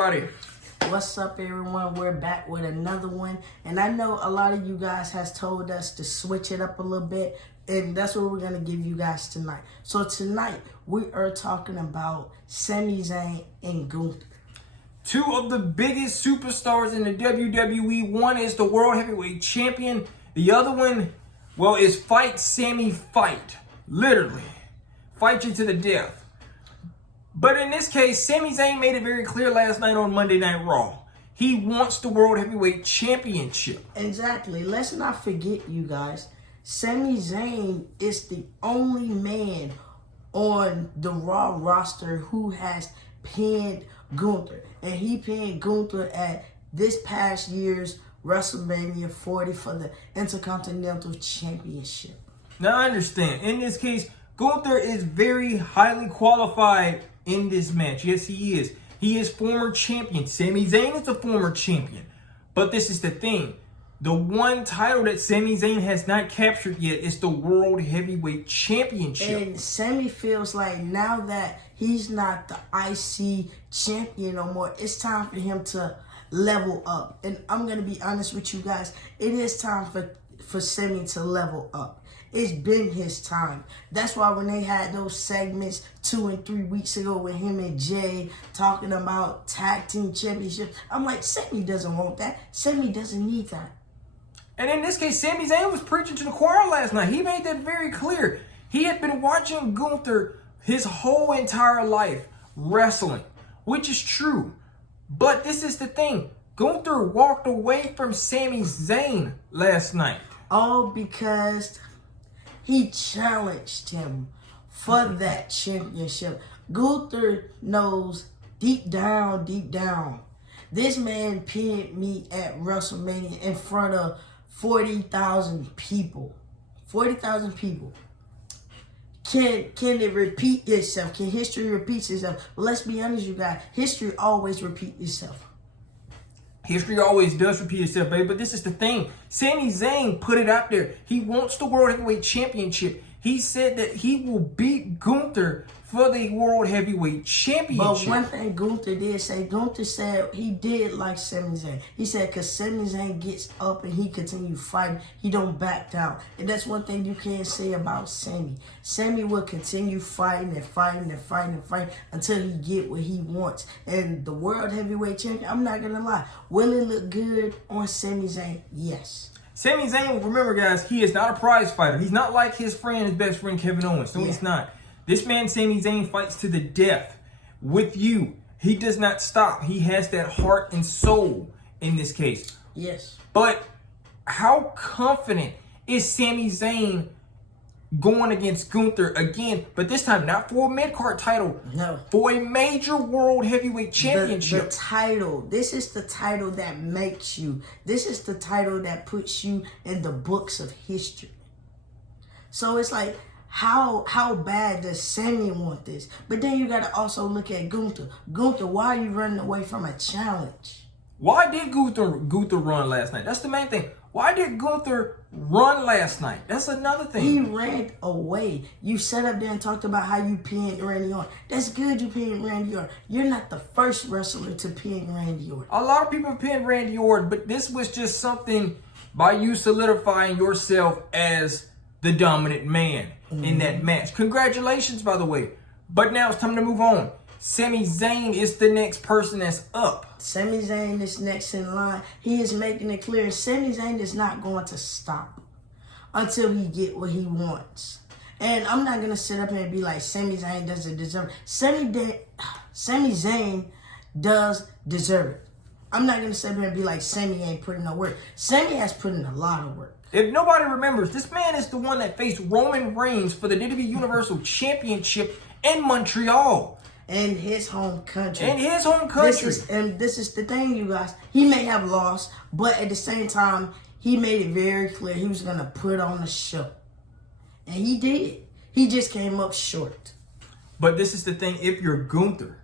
everybody? What's up, everyone? We're back with another one. And I know a lot of you guys has told us to switch it up a little bit. And that's what we're going to give you guys tonight. So tonight, we are talking about Sami Zayn and Gunther. Two of the biggest superstars in the WWE. One is the World Heavyweight Champion. The other one, well, is fight Sami fight. Literally. Fight you to the death. But in this case, Sami Zayn made it very clear last night on Monday Night Raw. He wants the World Heavyweight Championship. Exactly. Let's not forget, you guys. Sami Zayn is the only man on the Raw roster who has pinned Gunther. And he pinned Gunther at this past year's WrestleMania 40 for the Intercontinental Championship. Now, I understand. In this case, Gunther is very highly qualified in this match. Yes, he is. He is former champion. Sami Zayn is a former champion. But this is the thing. The one title that Sami Zayn has not captured yet is the World Heavyweight Championship. And Sami feels like now that he's not the IC champion no more, it's time for him to level up. And I'm going to be honest with you guys. It is time for Sami to level up. It's been his time. That's why when they had those segments 2 and 3 weeks ago with him and Jay talking about tag team championships, I'm like, Sami doesn't want that. Sami doesn't need that. And in this case, Sami Zayn was preaching to the choir last night. He made that very clear. He had been watching Gunther his whole entire life wrestling, which is true. But this is the thing. Gunther walked away from Sami Zayn last night. All because he challenged him for that championship. Gunther knows deep down, this man pinned me at WrestleMania in front of 40,000 people. 40,000 people. Can it repeat itself? Can history repeat itself? Well, let's be honest, you guys. History always repeats itself. History always does repeat itself, baby. But this is the thing. Sami Zayn put it out there. He wants the World Heavyweight Championship. He said that he will beat Gunther for the World Heavyweight Championship. But one thing Gunther did say, Gunther said he did like Sami Zayn. He said because Sami Zayn gets up and he continues fighting, he don't back down. And that's one thing you can't say about Sami. Sami will continue fighting and fighting and fighting and fighting until he get what he wants. And the World Heavyweight Champion, I'm not going to lie, will it look good on Sami Zayn? Yes. Sami Zayn, remember guys, he is not a prize fighter. He's not like his best friend Kevin Owens. No, he's not. This man, Sami Zayn, fights to the death with you. He does not stop. He has that heart and soul in this case. Yes. But how confident is Sami Zayn going against Gunther again? But this time, not for a mid-card title. No. For a major World Heavyweight Championship. The title. This is the title that makes you. This is the title that puts you in the books of history. So it's like, how bad does Sami want this? But then you got to also look at Gunther. Gunther, why are you running away from a challenge? Why did Gunther run last night? That's the main thing. Why did Gunther run last night? That's another thing. He ran away. You sat up there and talked about how you pinned Randy Orton. That's good you pinned Randy Orton. You're not the first wrestler to pin Randy Orton. A lot of people pinned Randy Orton, but this was just something by you solidifying yourself as the dominant man in that match. Congratulations, by the way. But now it's time to move on. Sami Zayn is the next person that's up. Sami Zayn is next in line. He is making it clear. Sami Zayn is not going to stop until he get what he wants. And I'm not going to sit up here and be like, Sami Zayn doesn't deserve it. Sami Zayn does deserve it. I'm not going to sit up here and be like, Sami ain't putting no work. Sami has put in a lot of work. If nobody remembers, this man is the one that faced Romanreigns for the WWE Universal Championship in Montreal. In his home country. In his home country. This is the thing, you guys. He may have lost, but at the same time, he made it very clear he was going to put on the show. And he did. He just came up short. But this is the thing. If you're Gunther,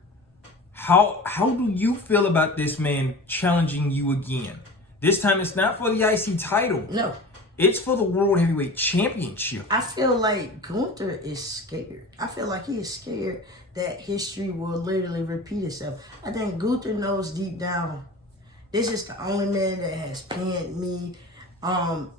how do you feel about this man challenging you again? This time, it's not for the IC title. No. It's for the World Heavyweight Championship. I feel like Gunther is scared. I feel like he is scared that history will literally repeat itself. I think Gunther knows deep down, this is the only man that has pinned me.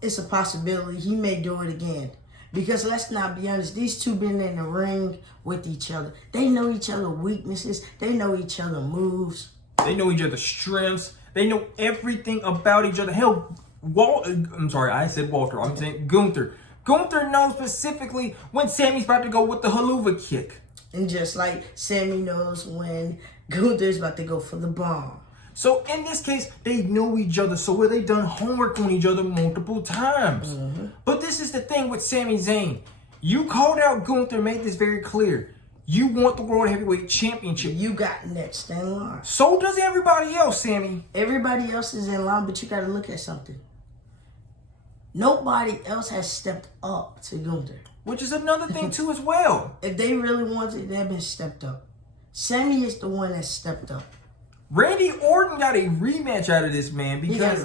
It's a possibility he may do it again. Because let's not be honest, these two been in the ring with each other. They know each other's weaknesses. They know each other's moves. They know each other's strengths. They know everything about each other. Hell, I'm sorry, I said Walter. I'm saying Gunther. Gunther knows specifically when Sami's about to go with the haluva kick. And just like Sami knows when Gunther's about to go for the bomb. So in this case, they know each other so well. They've done homework on each other multiple times. But this is the thing with Sami Zayn. You called out Gunther, made this very clear. You want the World Heavyweight Championship. You got next in line. So does everybody else, Sami. Everybody else is in line, but you got to look at something. Nobody else has stepped up to Gunther. Which is another thing too as well. If they really wanted, they've been stepped up. Sami is the one that stepped up. Randy Orton got a rematch out of this man because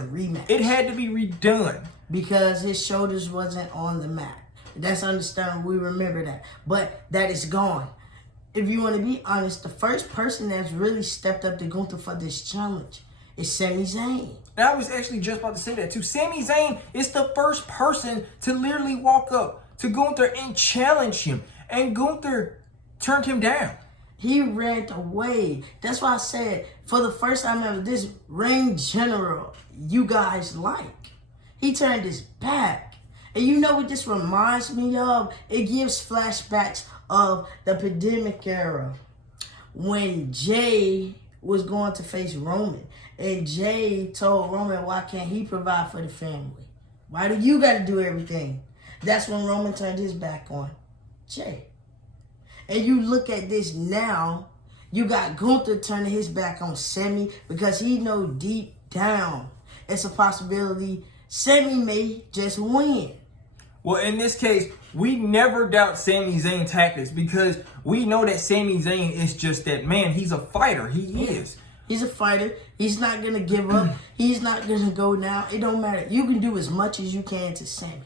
it had to be redone. Because his shoulders wasn't on the mat. That's understandable. We remember that. But that is gone. If you want to be honest, the first person that's really stepped up to Gunther for this challenge is Sami Zayn. And I was actually just about to say that too. Sami Zayn is the first person to literally walk up to Gunther and challenge him. And Gunther turned him down. He ran away. That's why I said, for the first time ever, this ring general you guys like, he turned his back. And you know what this reminds me of? It gives flashbacks of the pandemic era when Jay was going to face Roman. And Jay told Roman, why can't he provide for the family? Why do you got to do everything? That's when Roman turned his back on Jay. And you look at this now, you got Gunther turning his back on Sami because he know deep down it's a possibility Sami may just win. Well, in this case, we never doubt Sami Zayn tactics because we know that Sami Zayn is just that man. He's a fighter. He is. He's a fighter. He's not going to give up. He's not going to go down. It don't matter. You can do as much as you can to Sami.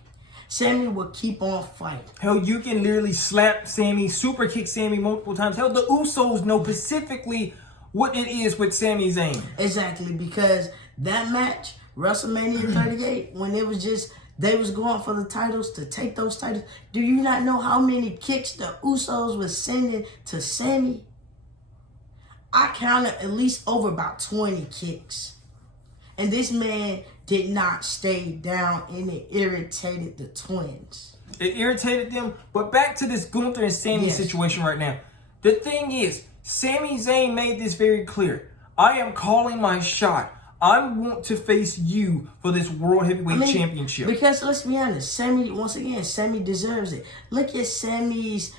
Sami will keep on fighting. Hell, you can literally slap Sami, super kick Sami multiple times. Hell, the Usos know specifically what it is with Sami Zayn. Exactly, because that match, WrestleMania 38, when it was just, they was going for the titles, to take those titles. Do you not know how many kicks the Usos was sending to Sami? I counted at least over about 20 kicks. And this man did not stay down, and it irritated the twins. It irritated them. But back to this Gunther and Sami situation right now. The thing is, Sami Zayn made this very clear. I am calling my shot. I want to face you for this World Heavyweight Championship. Because let's be honest, Sami, once again, Sami deserves it. Look at Sami's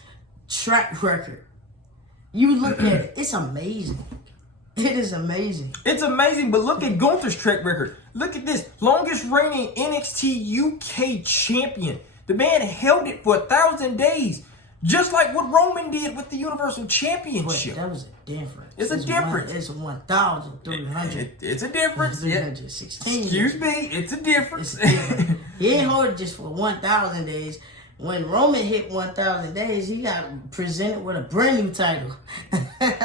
track record. You look at it, it's amazing. It is amazing. It's amazing, but look at Gunther's track record. Look at this. Longest reigning NXT UK champion. The man held it for 1,000 days. Just like what Roman did with the Universal Championship. Wait, that was a difference. It's a difference. It's 1,300. It's a difference. 316. Excuse me. It's a difference. It's a difference. He ain't hold it just for 1,000 days. When Roman hit 1,000 days, he got presented with a brand new title.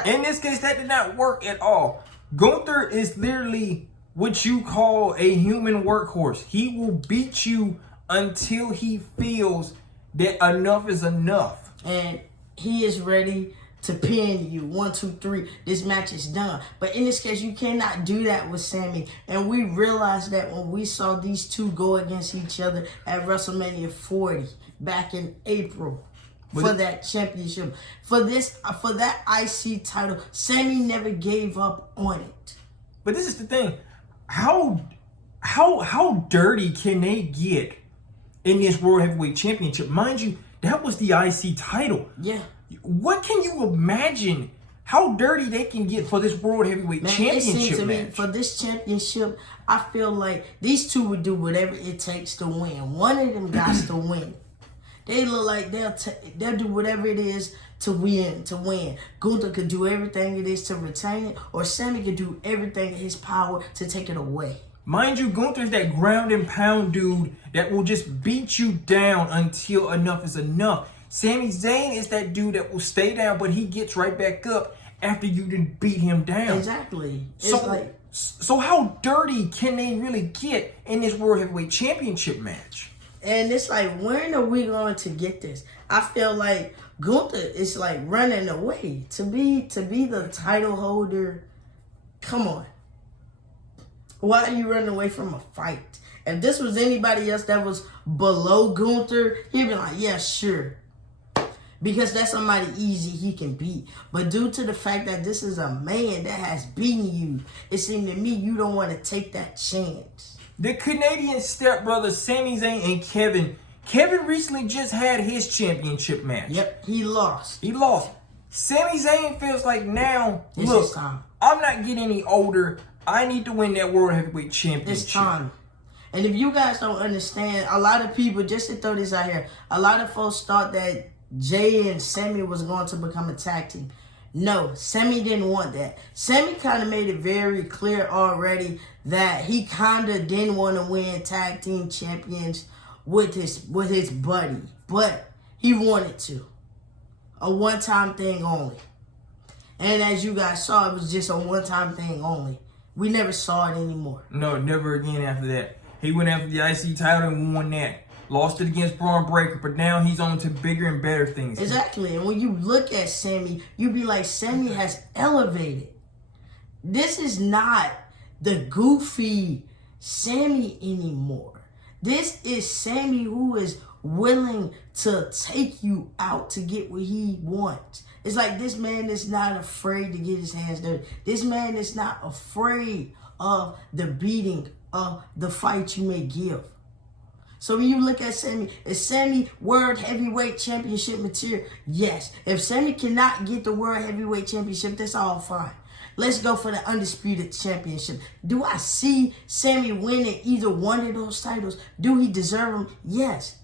In this case, that did not work at all. Gunther is literally what you call a human workhorse. He will beat you until he feels that enough is enough. And he is ready to pin you. 1, 2, 3. This match is done. But in this case, you cannot do that with Sami. And we realized that when we saw these two go against each other at WrestleMania 40 back in April for that championship. For that IC title, Sami never gave up on it. But this is the thing. How dirty can they get in this World Heavyweight Championship? Mind you, that was the IC title. Yeah. What can you imagine how dirty they can get for this World Heavyweight Championship match? For this championship, I feel like these two would do whatever it takes to win. One of them got to win. They look like they'll do whatever it is to win. Gunther could do everything it is to retain it, or Sami could do everything in his power to take it away. Mind you, Gunther's that ground and pound dude that will just beat you down until enough is enough. Sami Zayn is that dude that will stay down, but he gets right back up after you done beat him down. Exactly. So how dirty can they really get in this World Heavyweight Championship match? And it's like, when are we going to get this? I feel like Gunther is like running away to be the title holder. Come on. Why are you running away from a fight? If this was anybody else that was below Gunther, he'd be like, yeah, sure. Because that's somebody easy he can beat. But due to the fact that this is a man that has beaten you, it seems to me you don't want to take that chance. The Canadian stepbrothers, Sami Zayn and Kevin. Kevin recently just had his championship match. Yep, he lost. He lost. Sami Zayn feels like now, It's look, his time. I'm not getting any older. I need to win that World Heavyweight Championship. It's time. And if you guys don't understand, a lot of people, just to throw this out here, a lot of folks thought that Jay and Sami was going to become a tag team. No, Sami didn't want that. Sami kind of made it very clear already that he kind of didn't want to win tag team champions with his buddy. But he wanted to. A one-time thing only. And as you guys saw, it was just a one-time thing only. We never saw it anymore. No, never again after that. He went after the IC title and won that. Lost it against Braun Breaker, but now he's on to bigger and better things. Exactly. And when you look at Sami, you be like, Sami has elevated. This is not the goofy Sami anymore. This is Sami who is willing to take you out to get what he wants. It's like this man is not afraid to get his hands dirty. This man is not afraid of the beating, of the fight you may give. So when you look at Sami, is Sami World Heavyweight Championship material? Yes. If Sami cannot get the World Heavyweight Championship, that's all fine. Let's go for the Undisputed Championship. Do I see Sami winning either one of those titles? Do he deserve them? Yes.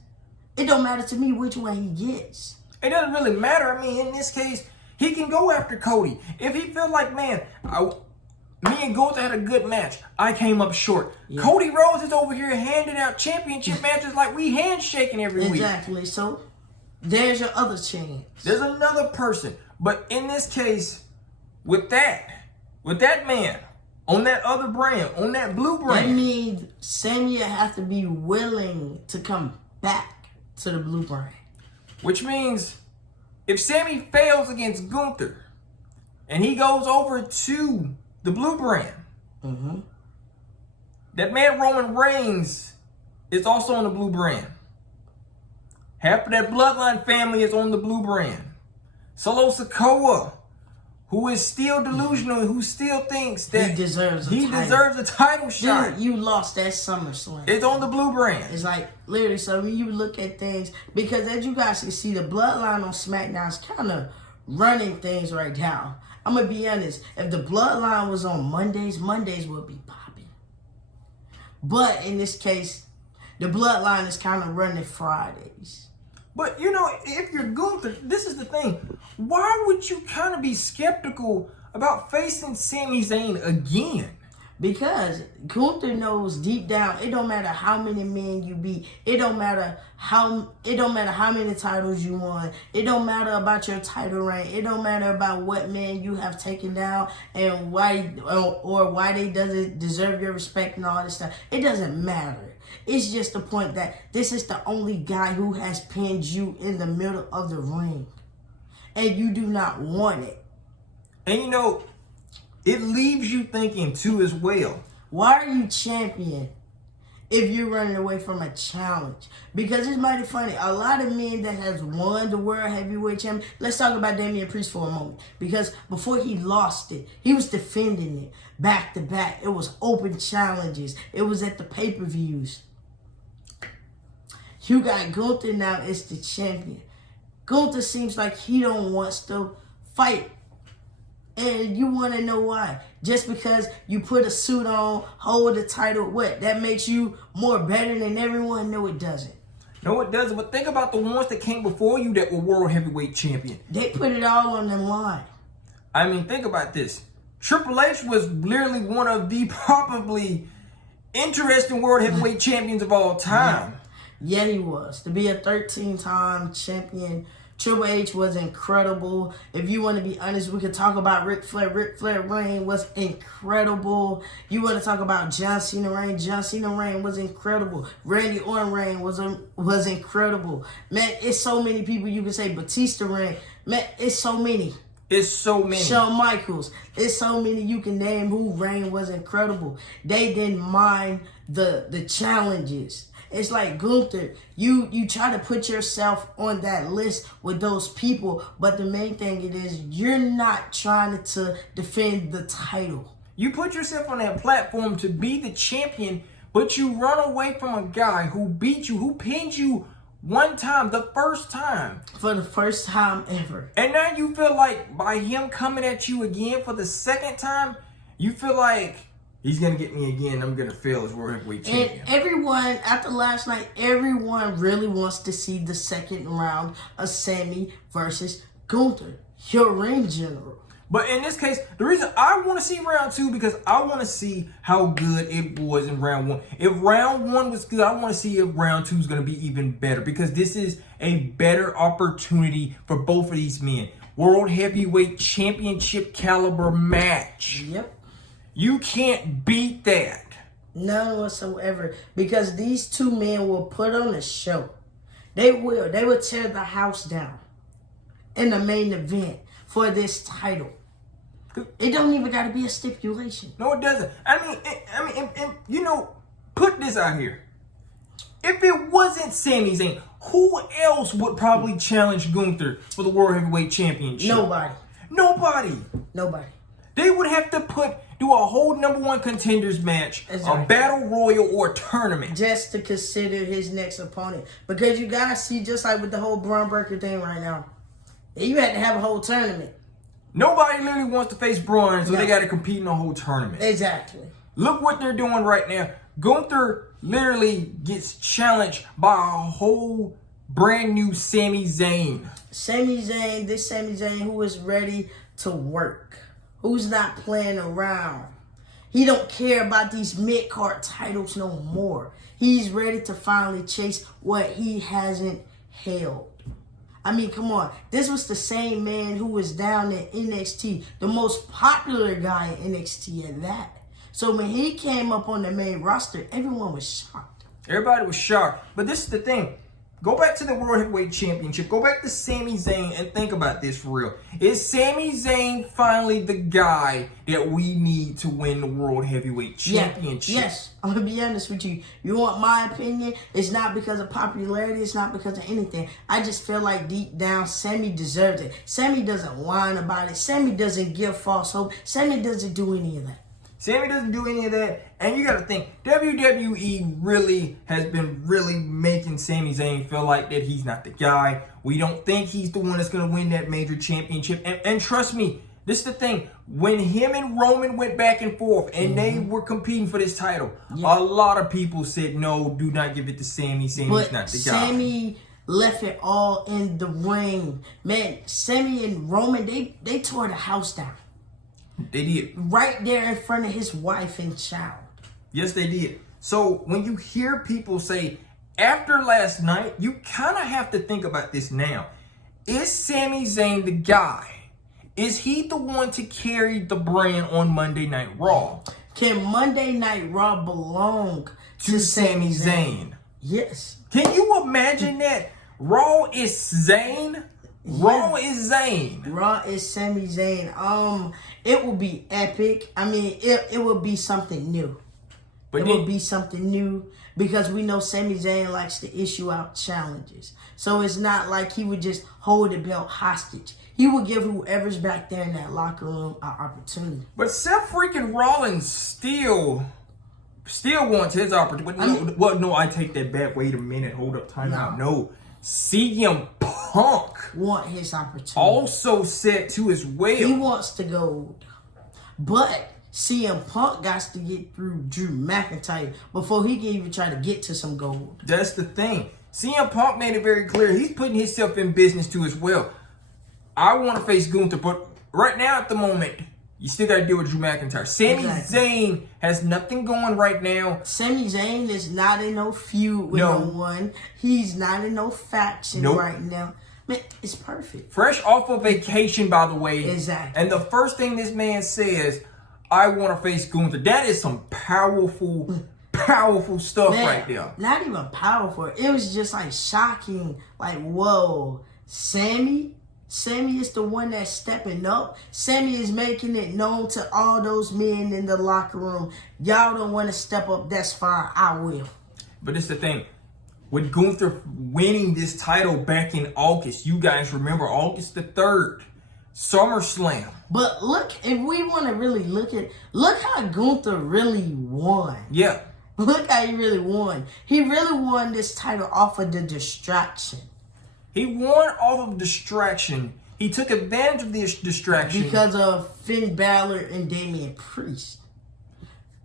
It don't matter to me which one he gets. It doesn't really matter. I mean, in this case, he can go after Cody. If he feel like, man, me and Gunther had a good match. I came up short. Yeah. Cody Rhodes is over here handing out championship matches like we handshaking every week. Exactly. So, there's your other chance. There's another person. But in this case, with that man, on that other brand, on that blue brand. That means Sami have to be willing to come back to the blue brand. Which means if Sami fails against Gunther and he goes over to the blue brand, that man Roman Reigns is also on the blue brand. Half of that bloodline family is on the blue brand. Solo Sikoa, who is still delusional, who still thinks that he deserves a title shot. Dude, you lost that SummerSlam. It's on the blue brand. It's like, literally, so when you look at things, because as you guys can see, the bloodline on SmackDown is kind of running things right now. I'm going to be honest. If the bloodline was on Mondays would be popping. But in this case, the bloodline is kind of running Fridays. But, you know, if you're Gunther, this is the thing. Why would you kind of be skeptical about facing Sami Zayn again? Because Gunther knows deep down, it don't matter how many men you beat. It don't matter how many titles you won. It don't matter about your title rank. It don't matter about what men you have taken down and why they doesn't deserve your respect and all this stuff. It doesn't matter. It's just the point that this is the only guy who has pinned you in the middle of the ring. And you do not want it. And you know, it leaves you thinking too as well. Why are you champion if you're running away from a challenge? Because it's mighty funny. A lot of men that has won the World Heavyweight Championship. Let's talk about Damian Priest for a moment. Because before he lost it, he was defending it back to back. It was open challenges. It was at the pay-per-views. You got Gunther now as the champion. Gunther seems like he don't want to fight. And you want to know why? Just because you put a suit on, hold the title, what? That makes you more better than everyone? No, it doesn't. No, it doesn't. But think about the ones that came before you that were World Heavyweight Champion. They put it all on the line. I mean, think about this. Triple H was literally one of the probably interesting world heavyweight champions of all time. Yeah, he was. To be a 13-time champion, Triple H was incredible. If you want to be honest, we could talk about Ric Flair. Ric Flair reign was incredible. You want to talk about John Cena reign? John Cena reign was incredible. Randy Orton reign was incredible. Man, it's so many people you can say. Batista reign. Man, it's so many. It's so many. Shawn Michaels. It's so many you can name who reign was incredible. They didn't mind the challenges. It's like Gunther, you try to put yourself on that list with those people, but the main thing it is you're not trying to defend the title. You put yourself on that platform to be the champion, but you run away from a guy who beat you, who pinned you one time, the first time. For the first time ever. And now you feel like by him coming at you again for the second time, you feel like he's going to get me again. I'm going to fail as World Heavyweight Champion. And everyone, after last night, everyone really wants to see the second round of Sami versus Gunther, your ring general. But in this case, the reason I want to see round two, because I want to see how good it was in round one. If round one was good, I want to see if round two is going to be even better, because this is a better opportunity for both of these men. World Heavyweight Championship caliber match. Yep. You can't beat that. None whatsoever. Because these two men will put on a show. They will. They will tear the house down in the main event for this title. It don't even got to be a stipulation. No, it doesn't. I mean, you know, put this out here. If it wasn't Sami Zayn, who else would probably challenge Gunther for the World Heavyweight Championship? Nobody. Nobody. Nobody. They would have to do a whole #1 contenders match, a battle royal or a tournament. Just to consider his next opponent. Because you guys see, just like with the whole Braun Breaker thing right now, you had to have a whole tournament. Nobody literally wants to face Braun, so they got to compete in a whole tournament. Exactly. Look what they're doing right now. Gunther literally gets challenged by a whole brand new Sami Zayn. Sami Zayn, this Sami Zayn who is ready to work. Who's not playing around. He don't care about these mid-card titles no more. He's ready to finally chase what he hasn't held. I mean, come on. This was the same man who was down in NXT, the most popular guy in NXT at that. So when he came up on the main roster, everyone was shocked. Everybody was shocked. But this is the thing. Go back to the World Heavyweight Championship. Go back to Sami Zayn and think about this for real. Is Sami Zayn finally the guy that we need to win the World Heavyweight Championship? Yes. I'm going to be honest with you. You want my opinion? It's not because of popularity. It's not because of anything. I just feel like deep down, Sami deserves it. Sami doesn't whine about it. Sami doesn't give false hope. Sami doesn't do any of that. Sami doesn't do any of that. And you got to think, WWE really has been making Sami Zayn feel like that he's not the guy. We don't think he's the one that's going to win that major championship. And trust me, this is the thing. When him and Roman went back and forth and they were competing for this title, a lot of people said, no, do not give it to Sami. Sami's not the guy. Sami left it all in the ring. Man, Sami and Roman, they tore the house down. They did. Right there in front of his wife and child. Yes, they did. So when you hear people say, after last night, you kind of have to think about this now. Is Sami Zayn the guy? Is he the one to carry the brand on Monday Night Raw? Can Monday Night Raw belong to Sami Zayn? Yes. Can you imagine that? Raw is Zayn? Raw is Zayn. Raw is Sami Zayn. It will be epic. I mean, it will be something new. But it will be something new because we know Sami Zayn likes to issue out challenges. So it's not like he would just hold the belt hostage. He will give whoever's back there in that locker room an opportunity. But Seth freaking Rollins still wants his opportunity. No, I take that back. Wait a minute. Hold up. Time out. No. CM Punk want his opportunity. Also said to as well. He wants the gold. But CM Punk got to get through Drew McIntyre before he can even try to get to some gold. That's the thing. CM Punk made it very clear. He's putting himself in business too as well. I want to face Gunther, but right now at the moment, You still got to deal with Drew McIntyre. Sami Zayn has nothing going right now. Sami Zayn is not in no feud with no one. He's not in no faction right now. Man, it's perfect. Fresh off of vacation, by the way. Exactly. And the first thing this man says, I want to face Gunther. That is some powerful stuff right there. Not even powerful. It was just like shocking. Like, whoa, Sami is the one that's stepping up. Sami is making it known to all those men in the locker room. Y'all don't want to step up. That's fine. I will. But it's the thing. With Gunther winning this title back in August, you guys remember August the 3rd, SummerSlam. But look, if we want to really look how Gunther really won. Yeah. Look how he really won. He really won this title off of the distraction. He won off of distraction. He took advantage of this distraction. Because of Finn Balor and Damian Priest.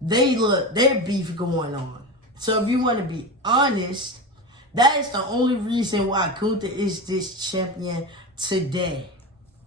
Their beef going on. So if you want to be honest, that is the only reason why Gunther is this champion today.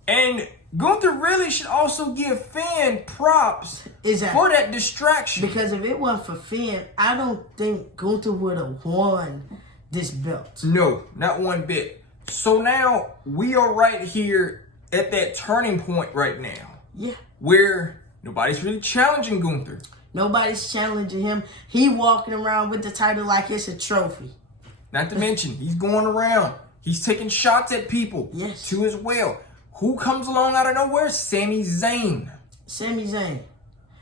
And Gunther really should also give Finn props for that distraction. Because if it wasn't for Finn, I don't think Gunther would have won this belt. No, not one bit. So now we are right here at that turning point right now. Yeah. Where nobody's really challenging Gunther. Nobody's challenging him. He walking around with the title like it's a trophy. Not to mention, he's going around. He's taking shots at people too as well. Who comes along out of nowhere? Sami Zayn. Sami Zayn.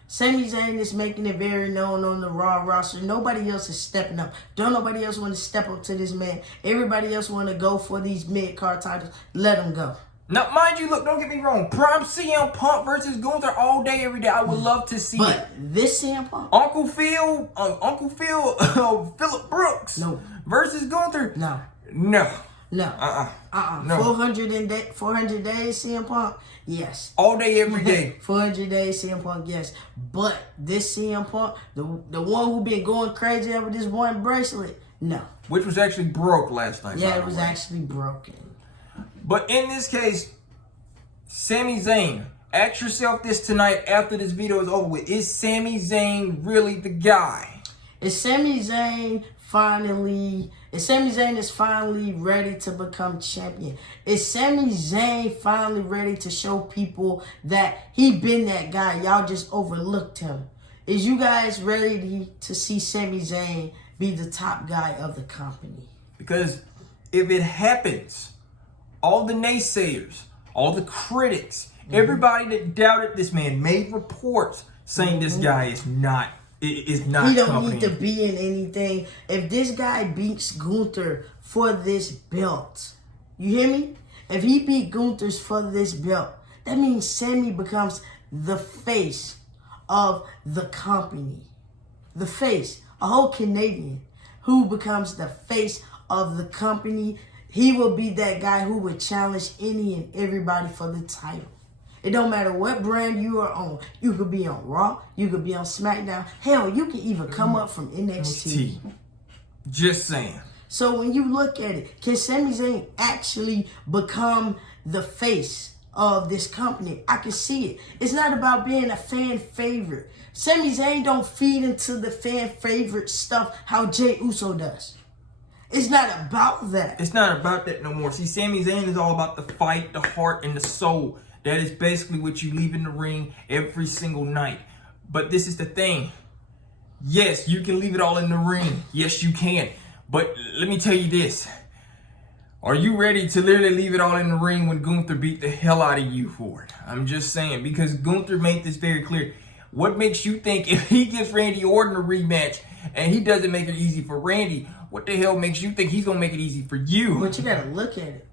Sami Zayn is making it very known on the Raw roster. Nobody else is stepping up. Don't nobody else want to step up to this man. Everybody else want to go for these mid-card titles. Let them go. Now, mind you, look, don't get me wrong. Prime CM Punk versus Gunther all day, every day. I would love to see it. But this CM Punk? Uncle Phil, Phillip Brooks versus Gunther? No. No. No. No. 400 days CM Punk? Yes. All day, every day. 400 days CM Punk, yes. But this CM Punk, the one who been going crazy over this one bracelet, no. Which was actually broke last night. Yeah, it was actually broken. But in this case, Sami Zayn, ask yourself this tonight after this video is over with. Is Sami Zayn really the guy? Is Sami Zayn is finally ready to become champion? Is Sami Zayn finally ready to show people that he been that guy? Y'all just overlooked him. Is you guys ready to see Sami Zayn be the top guy of the company? Because if it happens, all the naysayers, all the critics, everybody that doubted this man made reports saying this guy is not. He don't need to be in anything. If this guy beats Gunther for this belt, you hear me? If he beat Gunther for this belt, that means Sami becomes the face of the company. The face, a whole Canadian who becomes the face of the company. He will be that guy who would challenge any and everybody for the title. It don't matter what brand you are on. You could be on Raw. You could be on SmackDown. Hell, you can even come up from NXT. Just saying. So when you look at it, can Sami Zayn actually become the face of this company? I can see it. It's not about being a fan favorite. Sami Zayn don't feed into the fan favorite stuff how Jey Uso does. It's not about that. It's not about that no more. See, Sami Zayn is all about the fight, the heart, and the soul. That is basically what you leave in the ring every single night. But this is the thing. Yes, you can leave it all in the ring. Yes, you can. But let me tell you this. Are you ready to literally leave it all in the ring when Gunther beat the hell out of you for it? I'm just saying. Because Gunther made this very clear. What makes you think if he gives Randy Orton a rematch and he doesn't make it easy for Randy, what the hell makes you think he's going to make it easy for you? But you got to look at it.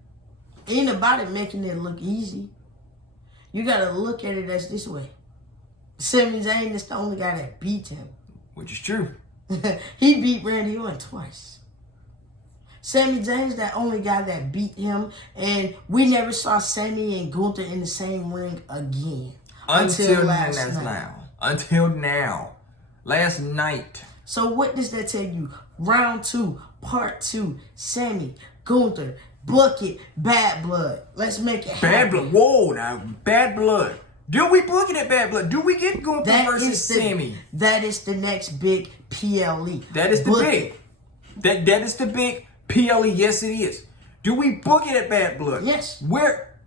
Ain't about it making it look easy. You got to look at it as this way. Sami Zayn is the only guy that beat him. Which is true. He beat Randy Orton twice. Sami Zayn is the only guy that beat him. And we never saw Sami and Gunther in the same ring again. Until last night. Until now. Last night. So what does that tell you? Round 2, part 2. Sami, Gunther, book it, Bad Blood. Let's make it happen. Bad Blood. Whoa, now. Bad Blood. Do we book it at Bad Blood? Do we get Gunther versus Sami? That is the next big PLE. That is the big. That is the big PLE. Yes, it is. Do we book it at Bad Blood? Yes.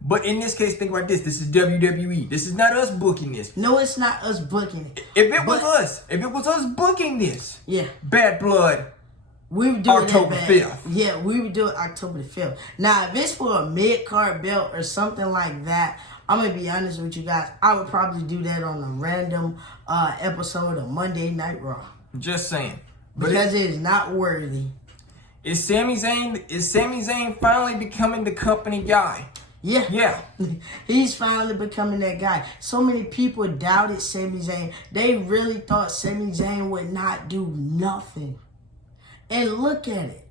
But in this case, think about this. This is WWE. This is not us booking this. No, it's not us booking it. If it was us booking this, yeah, Bad Blood, we would do October 5th. Yeah, we would do it October the 5th. Now, if it's for a mid-card belt or something like that, I'm going to be honest with you guys. I would probably do that on a random episode of Monday Night Raw. Just saying. Because it is not worthy. Is Sami Zayn finally becoming the company guy? Yeah. Yeah. He's finally becoming that guy. So many people doubted Sami Zayn. They really thought Sami Zayn would not do nothing. And look at it.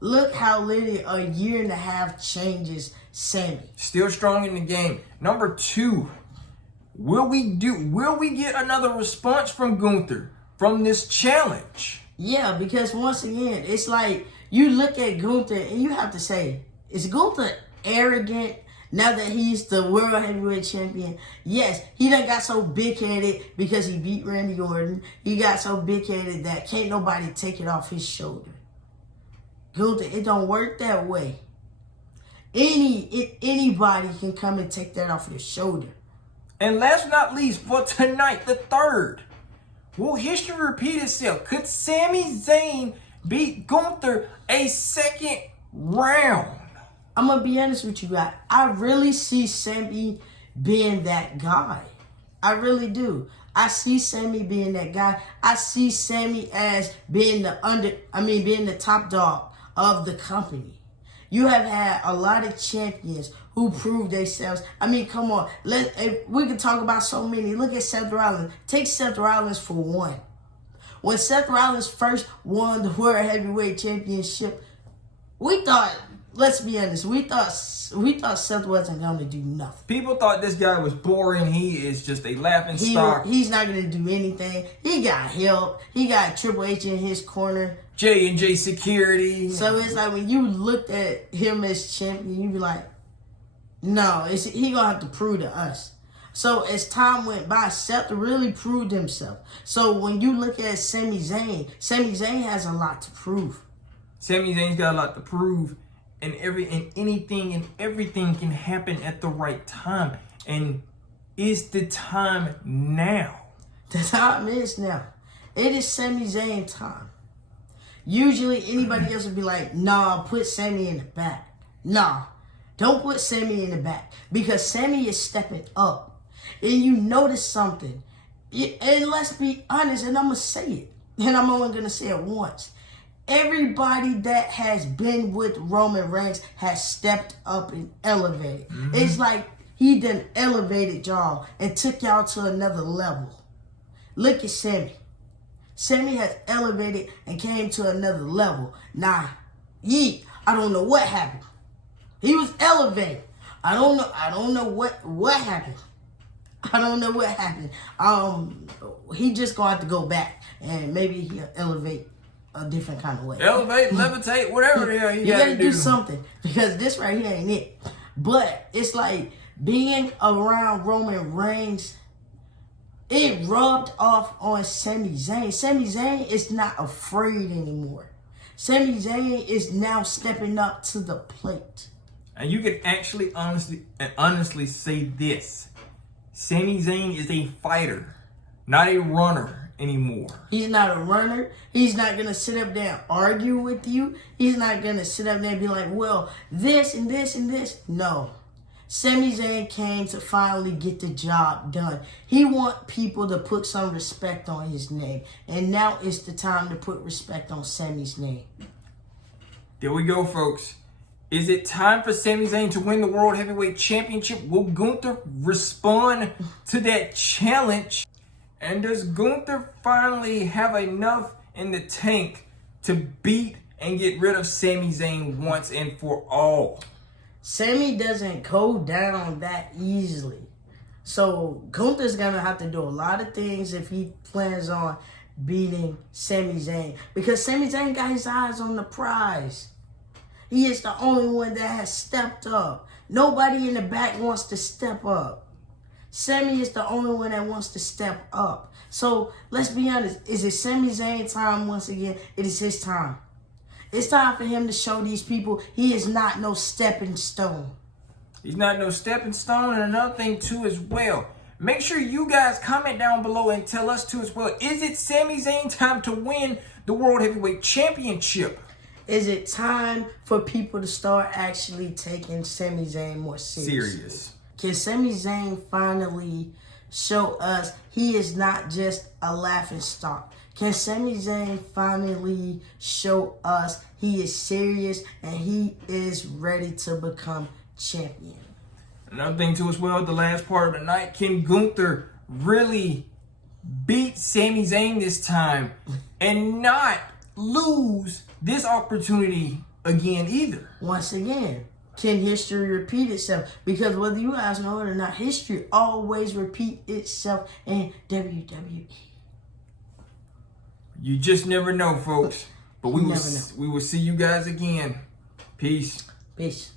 Look how literally a year and a half changes Sami. Still strong in the game. Number 2, will we get another response from Gunther from this challenge? Yeah, because once again, it's like you look at Gunther and you have to say, is Gunther arrogant now that he's the World Heavyweight Champion? Yes, he done got so big-headed because he beat Randy Orton. He got so big-headed that can't nobody take it off his shoulder. Gunther, it don't work that way. Anybody can come and take that off your shoulder. And last but not least, for tonight, the 3rd, will history repeat itself? Could Sami Zayn beat Gunther a second round? I'm going to be honest with you guys. I really see Sami being that guy. I really do. I see Sami being that guy. I see Sami as being being the top dog of the company. You have had a lot of champions who proved themselves. I mean, come on. We can talk about so many. Look at Seth Rollins. Take Seth Rollins for one. When Seth Rollins first won the World Heavyweight Championship, we thought, let's be honest, we thought Seth wasn't going to do nothing. People thought this guy was boring. He is just a laughing stock. He's not going to do anything. He got help. He got Triple H in his corner. J&J Security. So it's like when you looked at him as champion, you be like, no, he gonna have to prove to us. So as time went by, Seth really proved himself. So when you look at Sami Zayn has a lot to prove. Sami Zayn's got a lot to prove, and anything and everything can happen at the right time. And is the time now? The time is now. It is Sami Zayn time. Usually anybody else would be like, nah, put Sami in the back. Nah, don't put Sami in the back. Because Sami is stepping up. And you notice something. And let's be honest, and I'm going to say it. And I'm only going to say it once. Everybody that has been with Roman Reigns has stepped up and elevated. Mm-hmm. It's like he done elevated y'all and took y'all to another level. Look at Sami. Sami has elevated and came to another level. Nah, I don't know what happened. He was elevated. I don't know what happened. I don't know what happened. He just gonna have to go back and maybe he'll elevate a different kind of way. Elevate, levitate, whatever the hell you gotta do something, because this right here ain't it. But it's like being around Roman Reigns, it rubbed off on Sami Zayn. Sami Zayn is not afraid anymore. Sami Zayn is now stepping up to the plate. And you can actually honestly say this. Sami Zayn is a fighter, not a runner anymore. He's not a runner. He's not going to sit up there and argue with you. He's not going to sit up there and be like, well, this and this and this. No. Sami Zayn came to finally get the job done. He want people to put some respect on his name. And now it's the time to put respect on Sami's name. There we go, folks. Is it time for Sami Zayn to win the World Heavyweight Championship? Will Gunther respond to that challenge? And does Gunther finally have enough in the tank to beat and get rid of Sami Zayn once and for all? Sami doesn't go down that easily. So Gunther's going to have to do a lot of things if he plans on beating Sami Zayn. Because Sami Zayn got his eyes on the prize. He is the only one that has stepped up. Nobody in the back wants to step up. Sami is the only one that wants to step up. So let's be honest. Is it Sami Zayn time once again? It is his time. It's time for him to show these people he is not no stepping stone. He's not no stepping stone. And another thing too as well. Make sure you guys comment down below and tell us too as well. Is it Sami Zayn time to win the World Heavyweight Championship? Is it time for people to start actually taking Sami Zayn more seriously? Can Sami Zayn finally show us he is not just a laughing stock? Can Sami Zayn finally show us he is serious and he is ready to become champion? Another thing too as well, the last part of the night, can Gunther really beat Sami Zayn this time and not lose this opportunity again either? Once again, can history repeat itself? Because whether you guys know it or not, history always repeats itself in WWE. You just never know, folks. But we never know. will see you guys again. Peace. Peace.